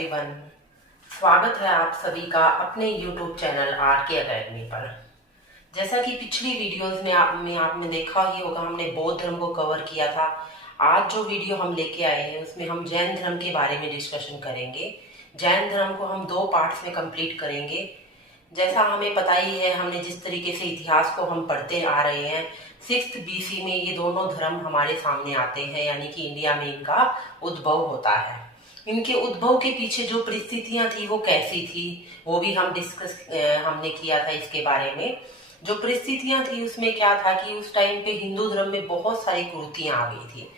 Everyone, स्वागत है आप सभी का अपने YouTube चैनल आर के अकेडमी पर। जैसा कि पिछली वीडियोस में आपने देखा ही होगा, हमने बौद्ध धर्म को कवर किया था। आज जो वीडियो हम लेके आए हैं उसमें हम जैन धर्म के बारे में डिस्कशन करेंगे। जैन धर्म को हम 2 पार्ट्स में कंप्लीट करेंगे। जैसा हमें पता ही है, हमने जिस तरीके से इतिहास को हम पढ़ते आ रहे हैं, 6th BC में ये दोनों धर्म हमारे सामने आते हैं, यानी कि इंडिया में इनका उद्भव होता है। इनके उद्भव के पीछे जो परिस्थितियां थी वो कैसी थी, वो भी हमने किया था। इसके बारे में जो परिस्थितियां थी उसमें क्या था कि उस टाइम पे हिंदू धर्म में बहुत सारी कुरीतियां आ गई थी।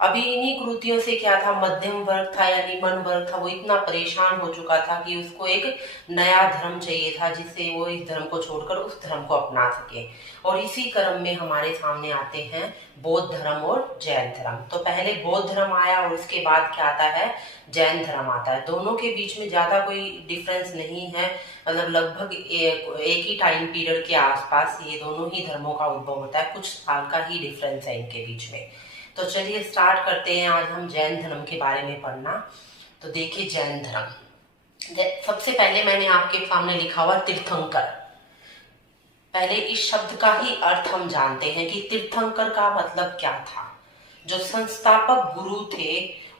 अभी इन्हीं कुरीतियों से क्या था, मध्यम वर्ग था या निम्न वर्ग था, वो इतना परेशान हो चुका था कि उसको एक नया धर्म चाहिए था जिससे वो इस धर्म को छोड़कर उस धर्म को अपना सके। और इसी क्रम में हमारे सामने आते हैं बौद्ध धर्म और जैन धर्म। तो पहले बौद्ध धर्म आया और उसके बाद क्या आता है, जैन धर्म आता है। दोनों के बीच में ज्यादा कोई डिफरेंस नहीं है, मतलब लगभग एक ही टाइम पीरियड के आसपास ये दोनों ही धर्मों का उद्भव होता है। कुछ साल का ही डिफरेंस है इनके बीच में। तो चलिए स्टार्ट करते हैं आज हम जैन धर्म के बारे में पढ़ना। तो देखिए जैन धर्म, सबसे पहले मैंने आपके सामने लिखा हुआ तीर्थंकर। पहले इस शब्द का ही अर्थ हम जानते हैं कि तीर्थंकर का मतलब क्या था। जो संस्थापक गुरु थे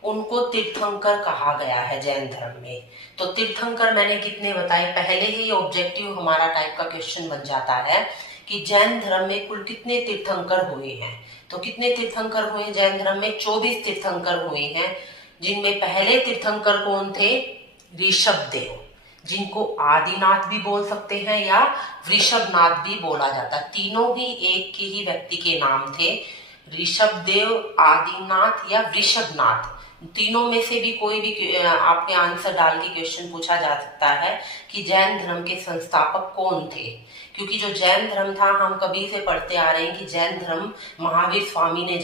उनको तीर्थंकर कहा गया है जैन धर्म में। तो तीर्थंकर मैंने कितने बताए, पहले ही ऑब्जेक्टिव हमारा टाइप का क्वेश्चन बन जाता है कि जैन धर्म में कुल कितने तीर्थंकर हुए हैं। तो कितने तीर्थंकर हुए जैन धर्म में? 24 तीर्थंकर हुए हैं, जिनमें पहले तीर्थंकर कौन थे? ऋषभदेव, जिनको आदिनाथ भी बोल सकते हैं या वृषभनाथ भी बोला जाता है। तीनों ही एक के ही व्यक्ति के नाम थे, ऋषभदेव, आदिनाथ या वृषभनाथ। तीनों में से भी कोई भी आपके आंसर डाल के क्वेश्चन पूछा जा सकता है कि जैन धर्म के संस्थापक कौन थे। क्योंकि जो जैन धर्म था, हम कभी से पढ़ते आ रहे हैं कि जैन धर्म महावीर स्वामी ने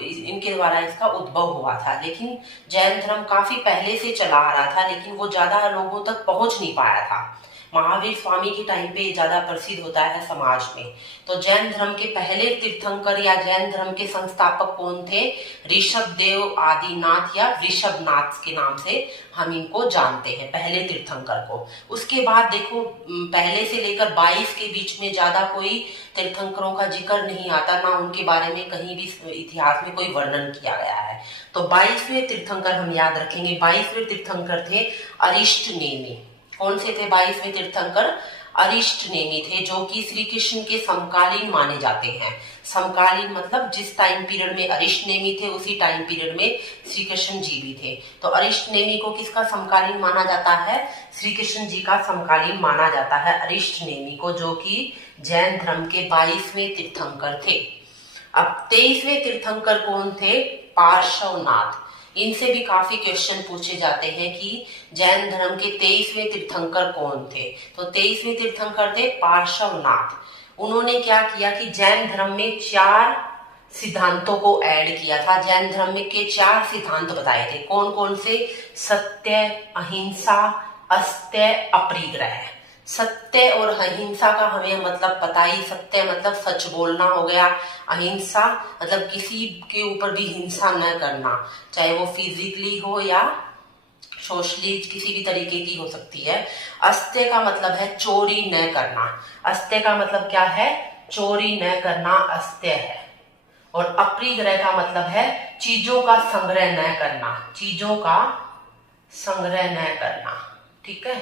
इनके द्वारा इसका उद्भव हुआ था। लेकिन जैन धर्म काफी पहले से चला आ रहा था, लेकिन वो ज्यादा लोगों तक पहुंच नहीं पाया था। महावीर स्वामी के टाइम पे ज्यादा प्रसिद्ध होता है समाज में। तो जैन धर्म के पहले तीर्थंकर या जैन धर्म के संस्थापक कौन थे? ऋषभदेव, आदिनाथ या वृषभनाथ के नाम से हम इनको जानते हैं, पहले तीर्थंकर को। उसके बाद देखो, पहले से लेकर 22 के बीच में ज्यादा कोई तीर्थंकरों का जिक्र नहीं आता, ना उनके बारे में कहीं भी इतिहास में कोई वर्णन किया गया है। तो 22वें तीर्थंकर हम याद रखेंगे। 22वें तीर्थंकर थे अरिष्टनेमी। कौन से थे 22वें तीर्थंकर? अरिष्टनेमी थे, जो कि श्री कृष्ण के समकालीन माने जाते हैं। समकालीन मतलब जिस टाइम पीरियड में अरिष्टनेमी थे उसी टाइम पीरियड में श्री कृष्ण जी भी थे। तो अरिष्टनेमी को किसका समकालीन माना जाता है? श्री कृष्ण जी का समकालीन माना जाता है अरिष्टनेमी को, जो कि जैन धर्म के 22वें तीर्थंकर थे। अब 23वें तीर्थंकर कौन थे? पार्श्वनाथ। इनसे भी काफी क्वेश्चन पूछे जाते हैं कि जैन धर्म के 23वें तीर्थंकर कौन थे। तो 23वें तीर्थंकर थे पार्श्वनाथ। उन्होंने क्या किया कि जैन धर्म में 4 सिद्धांतों को ऐड किया था। जैन धर्म में के 4 सिद्धांत बताए थे। कौन कौन से? सत्य, अहिंसा, अस्त्य, अपरिग्रह। सत्य और अहिंसा का हमें मतलब पता ही। सत्य मतलब सच बोलना हो गया। अहिंसा मतलब किसी के ऊपर भी हिंसा न करना, चाहे वो फिजिकली हो या सोशली, किसी भी तरीके की हो सकती है। अस्त्य का मतलब है चोरी न करना। अस्त्य का मतलब क्या है? चोरी न करना अस्त्य है। और अपरिग्रह का मतलब है चीजों का संग्रह न करना, चीजों का संग्रह न करना। ठीक है,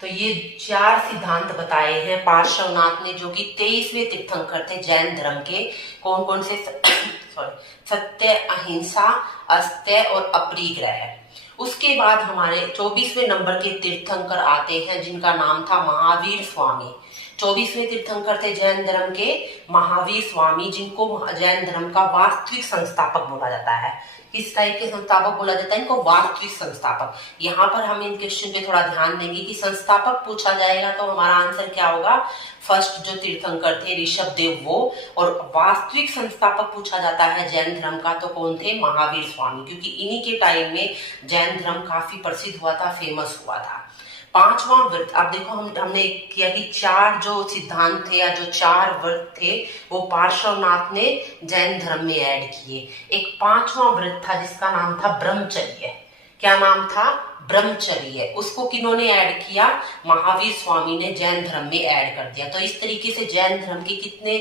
तो ये 4 सिद्धांत बताए हैं पार्श्वनाथ ने, जो कि 23वें तीर्थंकर थे जैन धर्म के। कौन कौन से? सत्य, अहिंसा, अस्त्य और अपरिग्रह। उसके बाद हमारे 24वें नंबर के तीर्थंकर आते हैं, जिनका नाम था महावीर स्वामी। 24वें तीर्थंकर थे जैन धर्म के महावीर स्वामी, जिनको जैन धर्म का वास्तविक संस्थापक बोला जाता है। किस टाइप के संस्थापक बोला जाता है इनको? वास्तविक संस्थापक। यहाँ पर हम इन क्वेश्चन पे थोड़ा ध्यान देंगे कि संस्थापक पूछा जाएगा तो हमारा आंसर क्या होगा? फर्स्ट जो तीर्थंकर थे ऋषभदेव वो। और वास्तविक संस्थापक पूछा जाता है जैन धर्म का तो कौन थे? महावीर स्वामी, क्योंकि इन्हीं के टाइम में जैन धर्म काफी प्रसिद्ध हुआ था, फेमस हुआ था। 5वां व्रत, अब देखो हमने किया कि 4 जो सिद्धांत थे या जो 4 व्रत थे वो पार्श्वनाथ ने जैन धर्म में ऐड किए। एक 5वां व्रत था जिसका नाम था ब्रह्मचर्य। क्या नाम था? ब्रह्मचर्य, उसको किन्होंने ऐड किया? महावीर स्वामी ने जैन धर्म में ऐड कर दिया। तो इस तरीके से जैन धर्म के कितने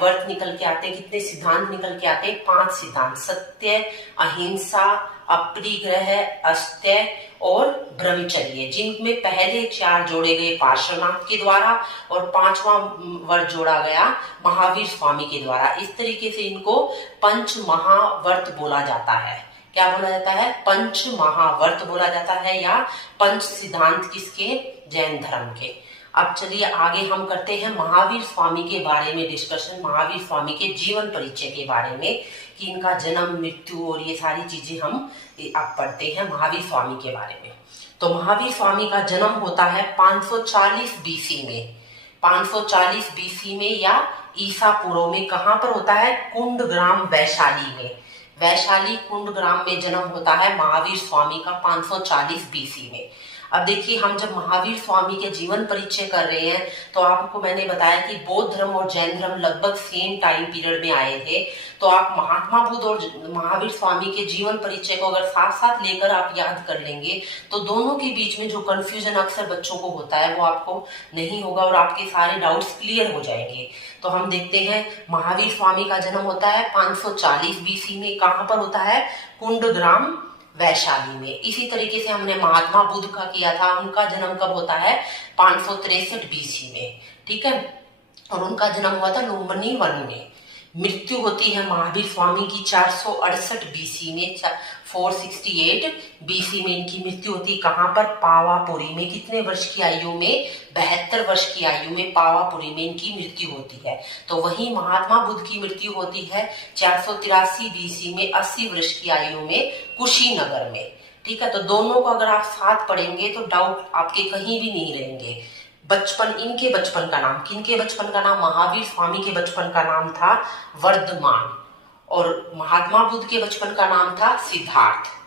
व्रत निकल के आते हैं, कितने सिद्धांत निकल के आते हैं? 5 सिद्धांत, सत्य, अहिंसा, अपरिग्रह, अस्त्य और ब्रह्मचर्य, जिनमें पहले 4 जोड़े गए पार्श्वनाथ के द्वारा और 5वां व्रत जोड़ा गया महावीर स्वामी के द्वारा। इस तरीके से इनको पंच महाव्रत बोला जाता है। क्या बोला जाता है? पंच महाव्रत बोला जाता है, या पंच सिद्धांत किसके? जैन धर्म के। अब चलिए आगे हम करते हैं महावीर स्वामी के बारे में डिस्कशन, महावीर स्वामी के जीवन परिचय के बारे में, कि इनका जन्म, मृत्यु और ये सारी चीजें हम अब पढ़ते हैं महावीर स्वामी के बारे में। तो महावीर स्वामी का जन्म होता है 540 बीसी में, 540 बीसी में या ईसा पूर्व में। कहां पर होता है? कुंड ग्राम वैशाली में, वैशाली कुंड ग्राम में जन्म होता है महावीर स्वामी का 540 बीसी में। अब देखिए, हम जब महावीर स्वामी के जीवन परिचय कर रहे हैं तो आपको मैंने बताया कि बौद्ध धर्म और जैन धर्म लगभग सेम टाइम पीरियड में आए थे। तो आप महात्मा बुद्ध और महावीर स्वामी के जीवन परिचय को अगर साथ साथ लेकर आप याद कर लेंगे तो दोनों के बीच में जो कंफ्यूजन अक्सर बच्चों को होता है वो आपको नहीं होगा और आपके सारे डाउट्स क्लियर हो जाएंगे। तो हम देखते हैं, महावीर स्वामी का जन्म होता है 540 बीसी में। कहां पर होता है? कुंड ग्राम वैशाली में। इसी तरीके से हमने महात्मा बुद्ध का किया था, उनका जन्म कब होता है? 563 बीसी में, ठीक है, और उनका जन्म हुआ था लुम्बिनी वन में। मृत्यु होती है महावीर स्वामी की 468 बीसी में, 468 बीसी में इनकी मृत्यु होती है। कहां पर? पावापुरी में। कितने वर्ष की आयु में? 72 वर्ष की आयु में पावापुरी में इनकी मृत्यु होती है। तो वहीं महात्मा बुद्ध की मृत्यु होती है 483 बीसी में, 80 वर्ष की आयु में, कुशीनगर में, ठीक है। तो दोनों को अगर आप साथ पढ़ेंगे तो डाउट आपके कहीं भी नहीं रहेंगे। बचपन, इनके बचपन का नाम, किनके बचपन का नाम? महावीर स्वामी के बचपन का नाम था वर्धमान और महात्मा बुद्ध के बचपन का नाम था सिद्धार्थ।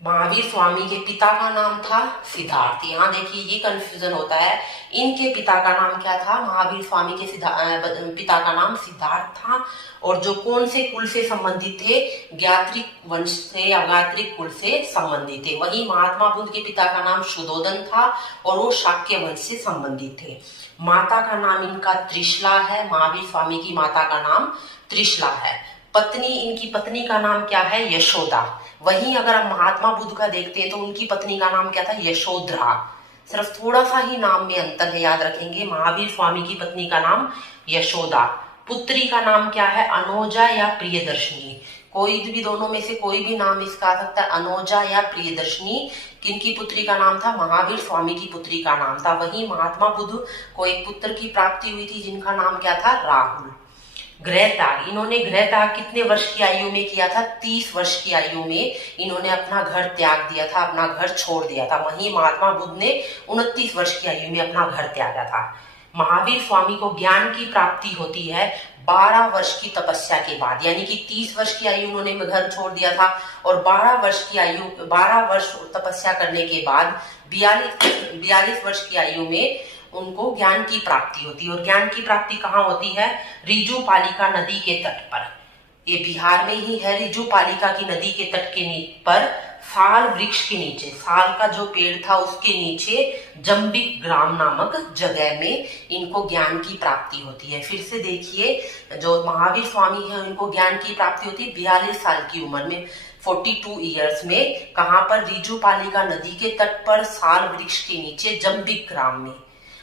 महावीर स्वामी के पिता का नाम था सिद्धार्थ। यहाँ देखिए ये कंफ्यूजन होता है, इनके पिता का नाम क्या था? महावीर स्वामी के पिता का नाम सिद्धार्थ था। और जो कौन से कुल से संबंधित थे? ज्ञात्रिक वंश से या ज्ञात्रिक कुल से संबंधित थे। वहीं महात्मा बुद्ध के पिता का नाम शुद्धोदन था और वो शाक्य वंश से संबंधित थे। माता का नाम इनका त्रिशला है, महावीर स्वामी की माता का नाम त्रिशला है। पत्नी, इनकी पत्नी का नाम क्या है? यशोदा। वहीं अगर हम महात्मा बुद्ध का देखते हैं तो उनकी पत्नी का नाम क्या था? यशोधरा। सिर्फ थोड़ा सा ही नाम में अंतर है, याद रखेंगे। महावीर स्वामी की पत्नी का नाम यशोदा। पुत्री का नाम क्या है? अनोजा या प्रियदर्शनी। कोई भी दोनों में से कोई भी नाम इसका आ सकता है, अनोजा या प्रियदर्शनी। किनकी पुत्री का नाम था? महावीर स्वामी की पुत्री का नाम था। वहीं महात्मा बुद्ध को एक पुत्र की प्राप्ति हुई थी जिनका नाम क्या था? राहुल। गृह त्याग, इन्होंने गृह त्याग कितने वर्ष की आयु में किया था? 30 वर्ष की आयु में इन्होंने अपना घर त्याग दिया था, अपना घर छोड़ दिया था। वहीं महात्मा बुद्ध ने 29 वर्ष की आयु में अपना घर त्यागा था। महावीर स्वामी को ज्ञान की प्राप्ति होती है 12 वर्ष की तपस्या के बाद, यानी कि 30 वर्ष की आयु उन्होंने घर छोड़ दिया था और 12 वर्ष तपस्या करने के बाद 42 वर्ष की आयु में उनको ज्ञान की प्राप्ति होती है। और ज्ञान की प्राप्ति कहाँ होती है? रिजुपालिका नदी के तट पर। ये बिहार में ही है। रिजुपालिका की नदी के तट के पर साल वृक्ष के नीचे, साल का जो पेड़ था उसके नीचे जम्बिक ग्राम नामक जगह में इनको ज्ञान की प्राप्ति होती है। फिर से देखिए, जो महावीर स्वामी है उनको ज्ञान की प्राप्ति होती है 42 साल की उम्र में, 42 ईयर्स में। कहां पर? रिजुपालिका नदी के तट पर साल वृक्ष के नीचे जम्बिक ग्राम में।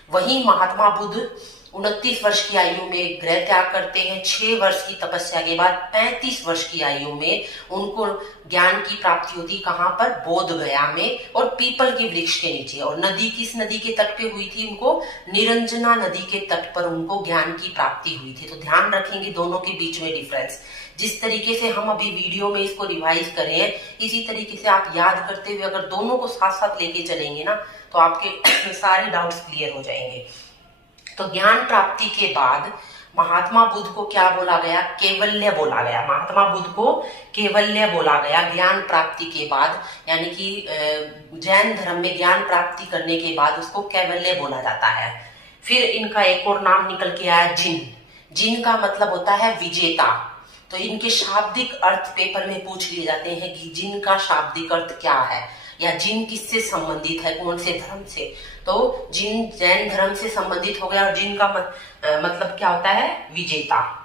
वहीं महात्मा बुद्ध 29 वर्ष की आयु में गृह त्याग करते हैं। 6 वर्ष की तपस्या के बाद 35 वर्ष की आयु में उनको ज्ञान की प्राप्ति होती। कहां पर? बोध गया में और पीपल के वृक्ष के नीचे। और नदी, किस नदी के तट पे हुई थी? उनको निरंजना नदी के तट पर उनको ज्ञान की प्राप्ति हुई थी। तो ध्यान रखेंगे दोनों के बीच में डिफरेंस। जिस तरीके से हम अभी वीडियो में इसको रिवाइज कर रहे हैं, इसी तरीके से आप याद करते हुए अगर दोनों को साथ साथ लेके चलेंगे ना तो आपके सारे डाउट्स क्लियर हो जाएंगे। तो ज्ञान प्राप्ति के बाद महात्मा बुद्ध को क्या बोला गया? कैवल्य बोला गया। महात्मा बुद्ध को कैवल्य बोला गया ज्ञान प्राप्ति के बाद, यानी कि जैन धर्म में ज्ञान प्राप्ति करने के बाद उसको कैवल्य बोला जाता है। फिर इनका एक और नाम निकल के आया जिन। जिन का मतलब होता है विजेता। तो इनके शाब्दिक अर्थ पेपर में पूछ लिए जाते हैं कि जिन का शाब्दिक अर्थ क्या है, या जिन किससे संबंधित है, कौन से धर्म से। तो जिन जैन धर्म से संबंधित हो गया, और जिन का मतलब क्या होता है, विजेता।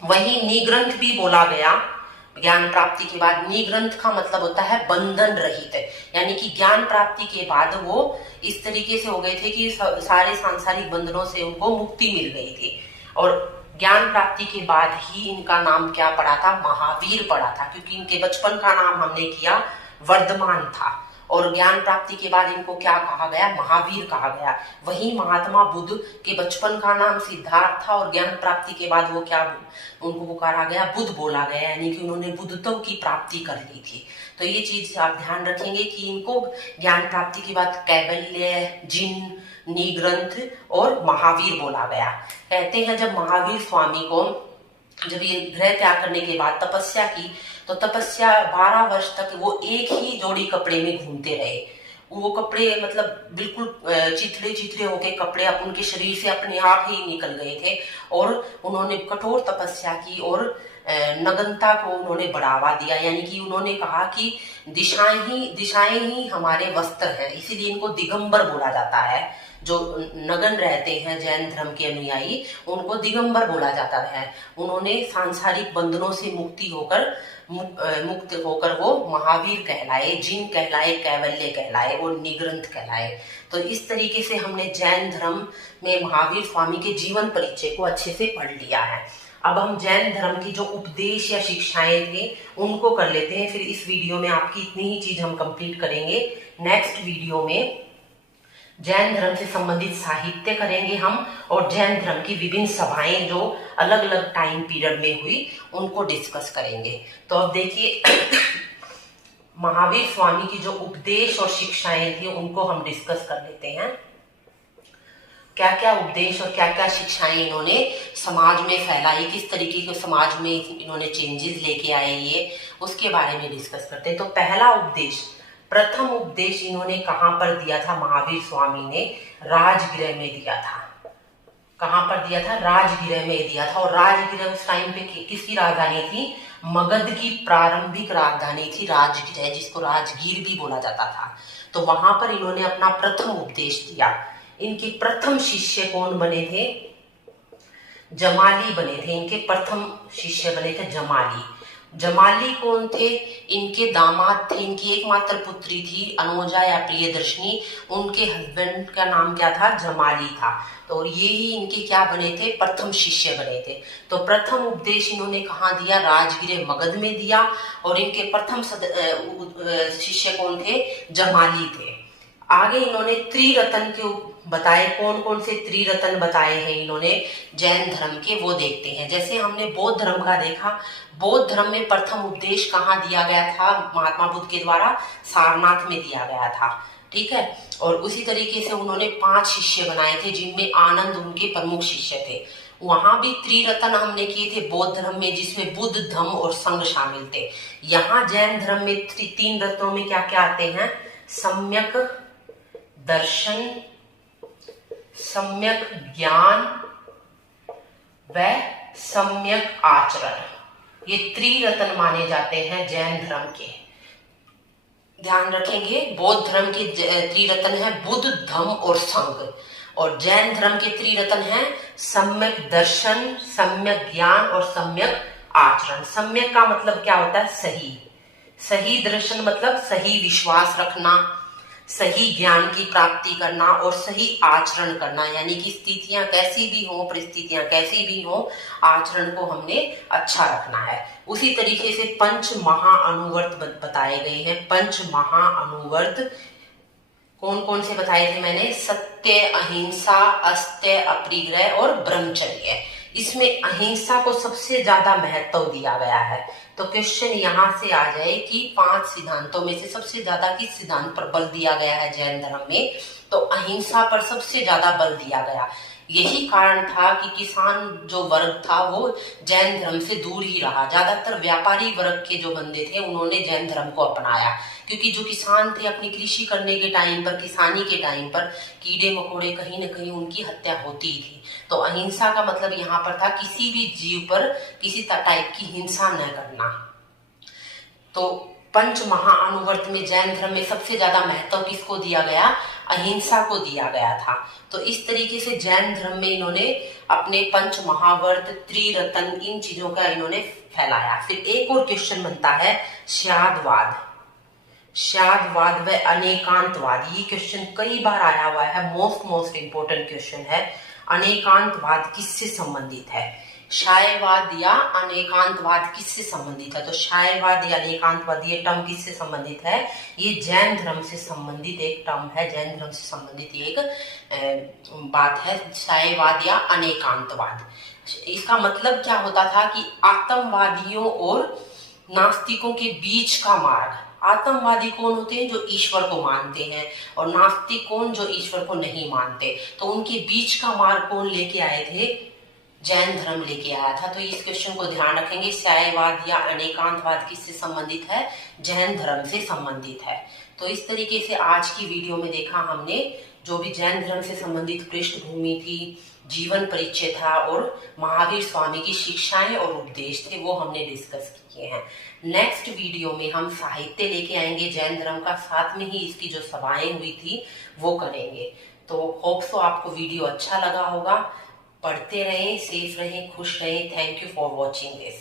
वही निग्रंथ भी बोला गया ज्ञान प्राप्ति के बाद। निग्रंथ का मतलब होता है बंधन रहित, यानी कि ज्ञान प्राप्ति के बाद वो इस तरीके से हो गए थे कि सारे सांसारिक बंधनों से उनको मुक्ति मिल गई थी। और ज्ञान प्राप्ति के बाद ही इनका नाम क्या पड़ा था, महावीर पड़ा था, क्योंकि इनके बचपन का नाम हमने किया वर्धमान था, और ज्ञान प्राप्ति के बाद इनको क्या कहा गया, महावीर कहा गया। वहीं महात्मा बुद्ध के बचपन का नाम सिद्धार्थ था, और ज्ञान प्राप्ति के बाद वो क्या, उनको पुकारा गया, बुद्ध बोला गया, यानी कि उन्होंने बुद्धत्व की प्राप्ति कर ली थी। तो ये चीज आप ध्यान रखेंगे कि इनको ज्ञान प्राप्ति के बाद कैवल्य, जिन, निग्रंथ और महावीर बोला गया। कहते हैं जब महावीर स्वामी को, जब ये गृह त्याग करने के बाद तपस्या की, तो तपस्या 12 वर्ष तक वो एक ही जोड़ी कपड़े में घूमते रहे। वो कपड़े मतलब बिल्कुल चिथड़े चिथड़े होके कपड़े उनके शरीर से अपने आप ही निकल गए थे, और उन्होंने कठोर तपस्या की और नग्नता को उन्होंने बढ़ावा दिया। यानी कि उन्होंने कहा कि दिशाएं ही हमारे वस्त्र हैं, इसीलिए इनको दिगंबर बोला जाता है। जो नग्न रहते हैं जैन धर्म के अनुयायी, उनको दिगंबर बोला जाता है। उन्होंने सांसारिक बंधनों से मुक्त होकर वो महावीर कहलाए, जिन कहलाए, कैवल्य कहलाए और निग्रंथ कहलाए। तो इस तरीके से हमने जैन धर्म में महावीर स्वामी के जीवन परिचय को अच्छे से पढ़ लिया है। अब हम जैन धर्म की जो उपदेश या शिक्षाएं थे उनको कर लेते हैं। फिर इस वीडियो में आपकी इतनी ही चीज हम कंप्लीट करेंगे। नेक्स्ट वीडियो में जैन धर्म से संबंधित साहित्य करेंगे हम, और जैन धर्म की विभिन्न सभाएं जो अलग अलग टाइम पीरियड में हुई उनको डिस्कस करेंगे। तो अब देखिए महावीर स्वामी की जो उपदेश और शिक्षाएं थी उनको हम डिस्कस कर लेते हैं। क्या क्या उपदेश और क्या क्या शिक्षाएं इन्होंने समाज में फैलाई, किस तरीके के समाज में इन्होंने चेंजेस लेके आए, ये उसके बारे में डिस्कस करते हैं। तो पहला उपदेश, प्रथम उपदेश इन्होंने कहां पर दिया था, महावीर स्वामी ने राजगृह में दिया था। कहां पर दिया था, राजगृह में दिया था। और राजगृह उस टाइम पे किसकी राजधानी थी, मगध की प्रारंभिक राजधानी थी राजगृह, जिसको राजगीर भी बोला जाता था। तो वहां पर इन्होंने अपना प्रथम उपदेश दिया। इनके प्रथम शिष्य कौन बने थे, जमाली बने थे। इनके प्रथम शिष्य बने थे जमाली। जमाली कौन थे, इनके दामाद थे, इनकी एकमात्र पुत्री थी अनोजा या प्रियदर्शनी, उनके हस्बैंड का नाम क्या था, जमाली था। तो ये ही इनके क्या बने थे, प्रथम शिष्य बने थे। तो प्रथम उपदेश इन्होंने कहाँ दिया, राजगृह मगध में दिया। और इनके प्रथम शिष्य कौन थे, जमाली थे। आगे इन्होंने त्रिरत्न के बताए, कौन कौन से त्रिरत्न बताए हैं इन्होंने जैन धर्म के, वो देखते हैं। जैसे हमने बौद्ध धर्म का देखा, बौद्ध धर्म में प्रथम उपदेश कहाँ दिया गया था, महात्मा बुद्ध के द्वारा सारनाथ में दिया गया था। ठीक है। और उसी तरीके से उन्होंने 5 शिष्य बनाए थे, जिनमें आनंद उनके प्रमुख शिष्य थे। वहां भी त्रिरत्न हमने किए थे बौद्ध धर्म में, जिसमें बुद्ध, धम्म और संघ शामिल थे। यहाँ जैन धर्म में 3 रत्नों में क्या क्या आते हैं, सम्यक दर्शन, सम्यक ज्ञान व सम्यक आचरण। ये त्रिरत्न माने जाते हैं जैन धर्म के। ध्यान रखेंगे, बौद्ध धर्म के त्रिरत्न है बुद्ध, धम्म और संघ, और जैन धर्म के त्रिरत्न है सम्यक दर्शन, सम्यक ज्ञान और सम्यक आचरण। सम्यक का मतलब क्या होता है, सही। सही दर्शन मतलब सही विश्वास रखना, सही ज्ञान की प्राप्ति करना और सही आचरण करना, यानी कि स्थितियां कैसी भी हो, परिस्थितियां कैसी भी हो, आचरण को हमने अच्छा रखना है। उसी तरीके से 5 महाअनुवर्त बताए गए हैं। 5 महाअनुवर्त कौन कौन से बताए थे मैंने, सत्य, अहिंसा, अस्त्य, अपरिग्रह और ब्रह्मचर्य। इसमें अहिंसा को सबसे ज्यादा महत्व दिया गया है। तो क्वेश्चन यहाँ से आ जाए कि 5 सिद्धांतों में से सबसे ज्यादा किस सिद्धांत पर बल दिया गया है जैन धर्म में, तो अहिंसा पर सबसे ज्यादा बल दिया गया। यही कारण था कि किसान जो वर्ग था वो जैन धर्म से दूर ही रहा। ज्यादातर व्यापारी वर्ग के जो बंदे थे उन्होंने जैन धर्म को अपनाया। क्योंकि जो किसान थे अपनी कृषि करने के टाइम पर, किसानी के टाइम पर कीड़े मकोड़े कहीं न कहीं उनकी हत्या होती थी। तो अहिंसा का मतलब यहाँ पर था किसी भी जीव पर किसी टाइप की हिंसा न करना। तो पंच महाअनुवर्त में जैन धर्म में सबसे ज्यादा महत्व किसको दिया गया? अहिंसा को दिया गया था। तो इस तरीके से जैन धर्म में इन्होंने अपने पंच महावर्त, त्रिरत्न, इन चीजों का इन्होंने फैलाया। फिर एक और क्वेश्चन बनता है स्यादवाद। स्यादवाद व अनेकांतवाद, ये क्वेश्चन कई बार आया हुआ है, मोस्ट इंपोर्टेंट क्वेश्चन है। अनेकांतवाद किससे संबंधित है? शायवाद या अनेकांतवाद किससे संबंधित है? तो शायवाद या अनेकांतवाद ये टर्म किससे संबंधित है? ये जैन धर्म से संबंधित एक टर्म है, जैन धर्म से संबंधित एक बात है, शायवाद या अनेकांतवाद। इसका मतलब क्या होता था कि आतंकवादियों और नास्तिकों के बीच का मार्ग। आतंकवादी कौन होते हैं? जो ईश्वर को मानते हैं, और नास्तिक कौन? जो ईश्वर को नहीं मानते। तो उनके बीच का मार्ग कौन लेके आए थे? जैन धर्म लेके आया था। तो इस क्वेश्चन को ध्यान रखेंगे, शायवाद या अनेकांतवाद किससे संबंधित है? जैन धर्म से संबंधित है। तो इस तरीके से आज की वीडियो में देखा हमने जो भी जैन धर्म से संबंधित पृष्ठभूमि थी, जीवन परिचय था, और महावीर स्वामी की शिक्षाएं और उपदेश थे, वो हमने डिस्कस किए हैं। नेक्स्ट वीडियो में हम साहित्य लेके आएंगे जैन धर्म का, साथ में ही इसकी जो सभाएं हुई थी वो करेंगे। तो होप सो आपको वीडियो अच्छा लगा होगा। पढ़ते रहें, सेफ रहें, खुश रहें। Thank you for watching this.